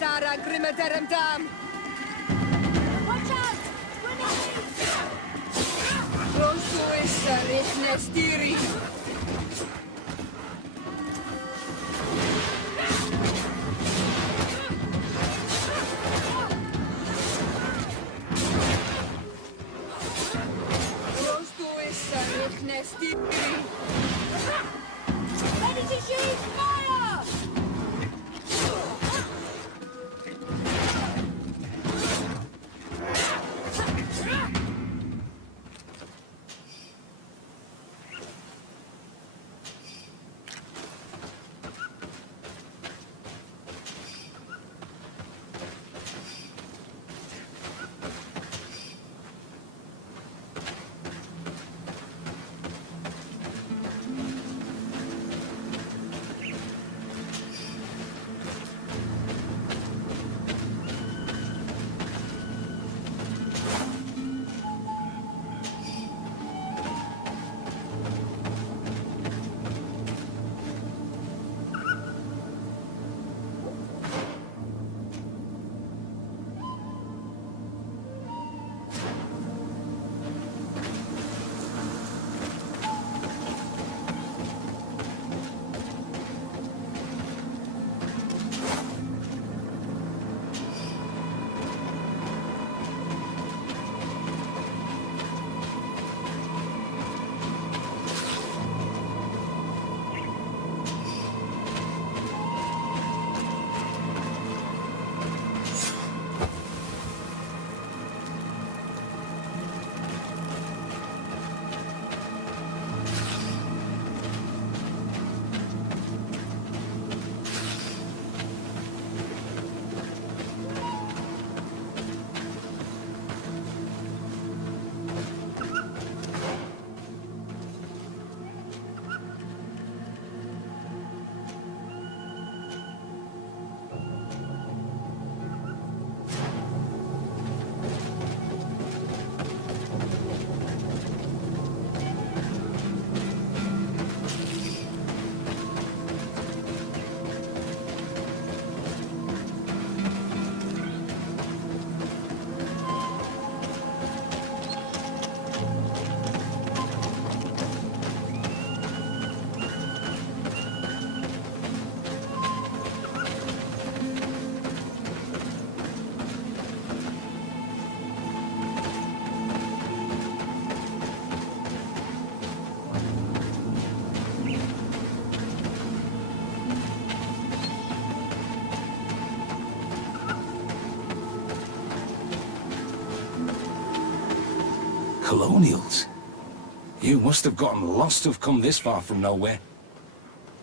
Dara Grimaderum Dam! Watch out! Grenade! Rosuis Richnestiri! Ready to shoot! Fire! Colonials? You must have gotten lost to have come this far from nowhere.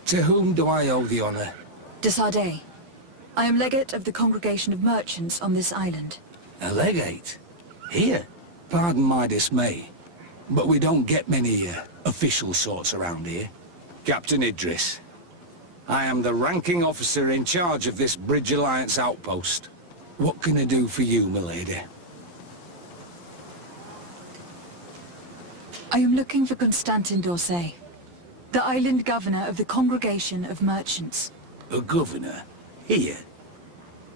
To whom do I owe the honor? Desardet. I am legate of the Congregation of Merchants on this island. A legate? Here? Pardon my dismay, but we don't get many official sorts around here. Captain Idris. I am the ranking officer in charge of this Bridge Alliance outpost. What can I do for you, milady? I am looking for Constantin d'Orsay, the island governor of the Congregation of Merchants. A governor? Here?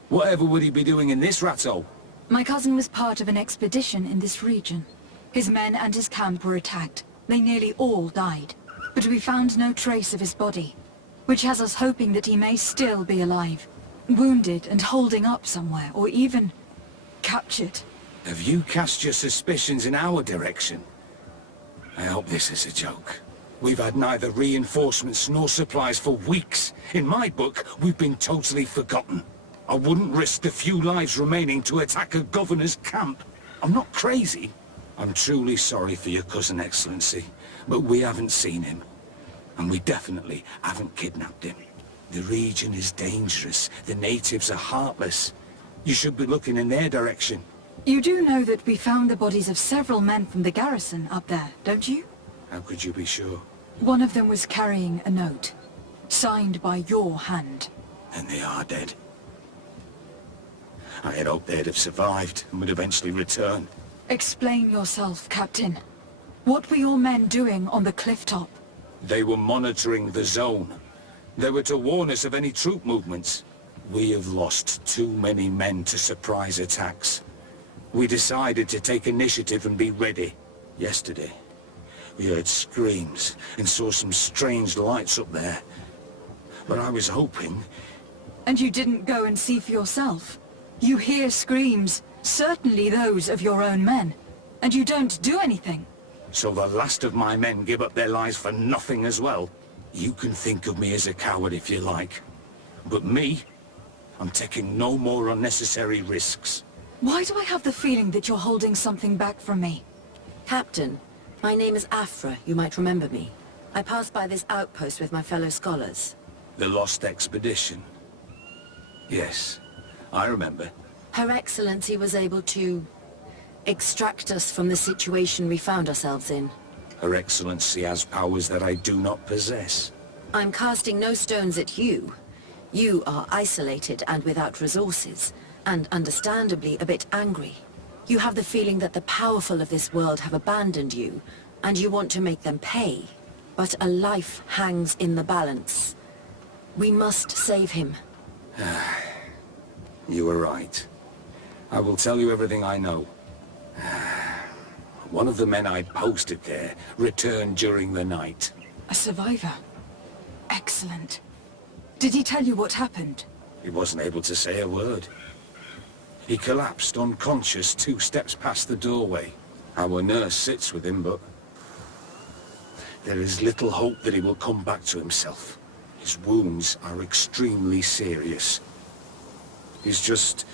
Whatever would he be doing in this rattle? My cousin was part of an expedition in this region. His men and his camp were attacked. They nearly all died. But we found no trace of his body, which has us hoping that he may still be alive, wounded and holding up somewhere, or even captured. Have you cast your suspicions in our direction? I hope this is a joke. We've had neither reinforcements nor supplies for weeks. In my book, we've been totally forgotten. I wouldn't risk the few lives remaining to attack a governor's camp. I'm not crazy. I'm truly sorry for your cousin, Excellency, but we haven't seen him. And we definitely haven't kidnapped him. The region is dangerous. The natives are heartless. You should be looking in their direction. You do know that we found the bodies of several men from the garrison up there, don't you? How could you be sure? One of them was carrying a note, signed by your hand. And they are dead. I had hoped they'd have survived and would eventually return. Explain yourself, Captain. What were your men doing on the cliff top? They were monitoring the zone. They were to warn us of any troop movements. We have lost too many men to surprise attacks. We decided to take initiative and be ready. Yesterday, we heard screams and saw some strange lights up there. But I was hoping... And you didn't go and see for yourself? You hear screams, certainly those of your own men, and you don't do anything? So the last of my men give up their lives for nothing as well? You can think of me as a coward if you like. But me, I'm taking no more unnecessary risks. Why do I have the feeling that you're holding something back from me? Captain, my name is Afra, you might remember me. I passed by this outpost with my fellow scholars. The Lost Expedition. Yes, I remember. Her Excellency was able to extract us from the situation we found ourselves in. Her Excellency has powers that I do not possess. I'm casting no stones at you. You are isolated and without resources, and understandably a bit angry. You have the feeling that the powerful of this world have abandoned you, and you want to make them pay. But a life hangs in the balance. We must save him. You were right. I will tell you everything I know. One of the men I posted there returned during the night. A survivor? Excellent. Did he tell you what happened? He wasn't able to say a word. He collapsed unconscious 2 steps past the doorway. Our nurse sits with him, but there is little hope that he will come back to himself. His wounds are extremely serious. He's just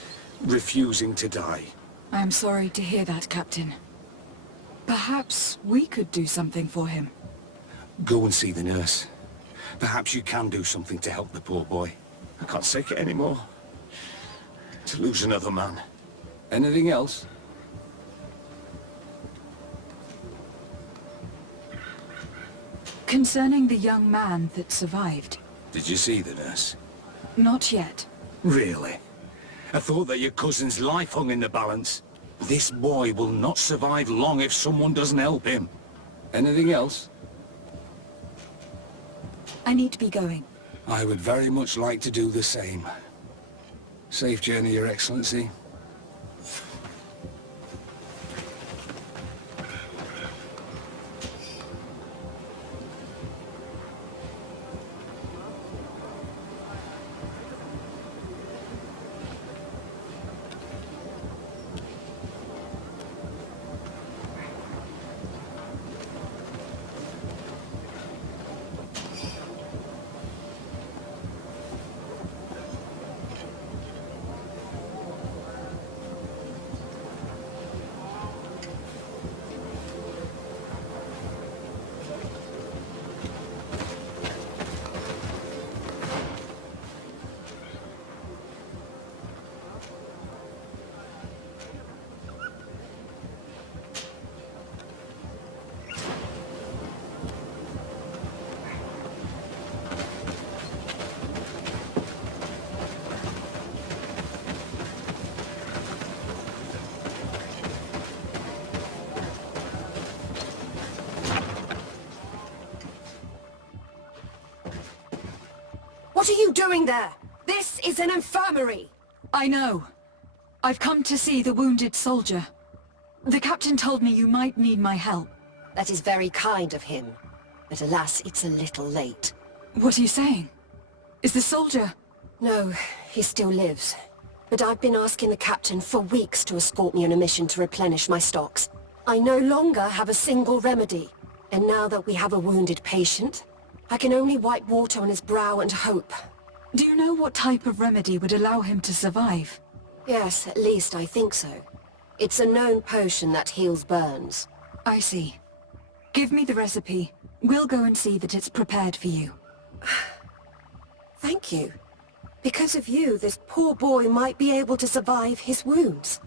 refusing to die. I am sorry to hear that, Captain. Perhaps we could do something for him. Go and see the nurse. Perhaps you can do something to help the poor boy. I can't take it anymore. To lose another man. Anything else? Concerning the young man that survived. Did you see the nurse? Not yet. Really? I thought that your cousin's life hung in the balance. This boy will not survive long if someone doesn't help him. Anything else? I need to be going. I would very much like to do the same. Safe journey, Your Excellency. What are you doing there? This is an infirmary! I know. I've come to see the wounded soldier. The captain told me you might need my help. That is very kind of him. But alas, it's a little late. What are you saying? Is the soldier... No, he still lives. But I've been asking the captain for weeks to escort me on a mission to replenish my stocks. I no longer have a single remedy. And now that we have a wounded patient, I can only wipe water on his brow and hope. Do you know what type of remedy would allow him to survive? Yes, at least I think so. It's a known potion that heals burns. I see. Give me the recipe. We'll go and see that it's prepared for you. Thank you. Because of you, this poor boy might be able to survive his wounds.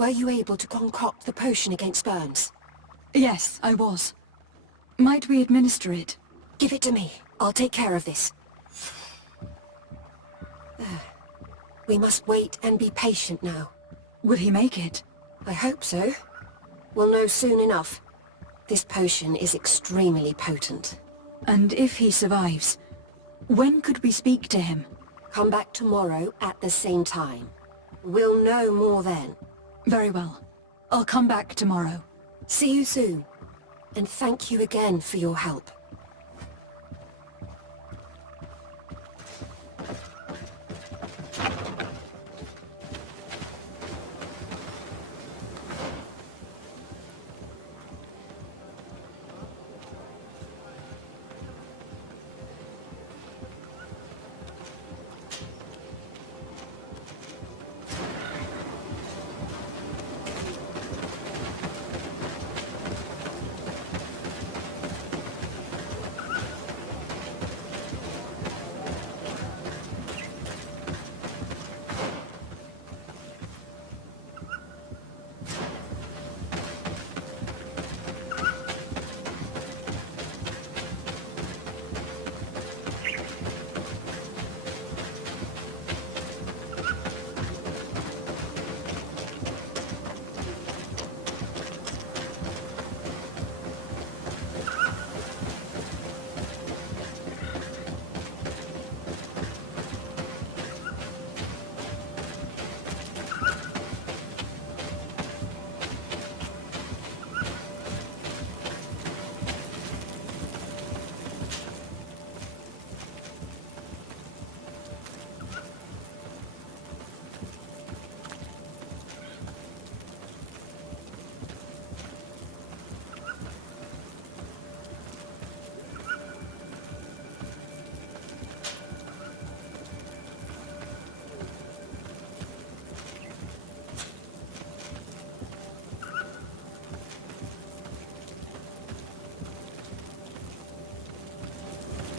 Were you able to concoct the potion against burns? Yes, I was. Might we administer it? Give it to me. I'll take care of this. We must wait and be patient now. Will he make it? I hope so. We'll know soon enough. This potion is extremely potent. And if he survives, when could we speak to him? Come back tomorrow at the same time. We'll know more then. Very well. I'll come back tomorrow. See you soon. And thank you again for your help.